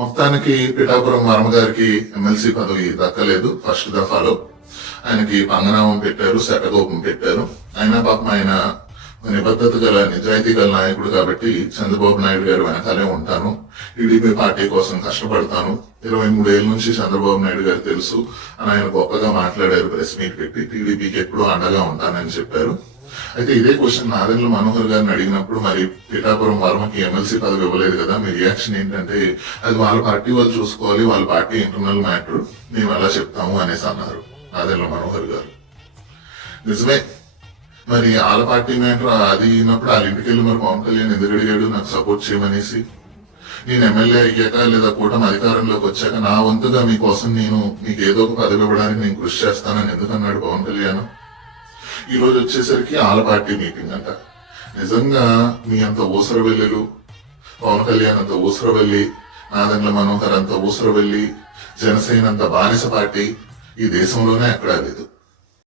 మొత్తానికి పిఠాపురం వర్మ గారికి ఎమ్మెల్సీ పదవి దక్కలేదు ఫస్ట్ దఫాలో. ఆయనకి పంగనామం పెట్టారు, శటకోపం పెట్టారు. అయినా పాపం ఆయన నిబద్ధత గల నిజాయితీ గల నాయకుడు కాబట్టి చంద్రబాబు నాయుడు గారు వెనకాలే ఉంటాను, టీడీపీ పార్టీ కోసం కష్టపడతాను, 23 ఏళ్ల నుంచి చంద్రబాబు నాయుడు గారు తెలుసు అని ఆయన గొప్పగా మాట్లాడారు. ప్రెస్ మీట్ పెట్టి టీడీపీకి ఎప్పుడూ అండగా ఉంటానని చెప్పారు. అయితే ఇదే క్వశ్చన్ నాదెండ్ల మనోహర్ గారిని అడిగినప్పుడు మరి పిఠాపురం వర్మకి ఎమ్మెల్సీ పదవి ఇవ్వలేదు కదా, మీ రియాక్షన్ ఏంటంటే అది వాళ్ళ పార్టీ వాళ్ళు చూసుకోవాలి, వాళ్ళ పార్టీ ఇంటర్నల్ మ్యాటర్, మేము ఎలా చెప్తాము అనేసి అన్నారు నాదెండ్ల మనోహర్ గారు. నిజమే, మరి వాళ్ళ పార్టీ మ్యాటర్ అది అయినప్పుడు వాళ్ళ ఇంటికి వెళ్ళి మరి పవన్ కళ్యాణ్ ఎందుకు అడిగాడు నాకు సపోర్ట్ చేయమనేసి? నేను ఎమ్మెల్యే అయ్యాక లేదా కూటమి అధికారంలోకి వచ్చాక నా వంతుగా మీకోసం నేను మీకు ఏదో ఒక పదవి ఇవ్వడానికి నేను కృషి చేస్తానని ఎందుకన్నాడు పవన్ కళ్యాణ్? ఈ రోజు వచ్చేసరికి వాళ్ళ పార్టీ మీటింగ్ అంట. నిజంగా మీ అంత ఊసరవెల్లులు, పవన్ కళ్యాణ్ అంత ఊసరవెల్లి, నాదెండ్ల మనోహర్ అంత ఊసరవెల్లి, జనసేన అంత బానిస పార్టీ ఈ దేశంలోనే ఎక్కడా లేదు.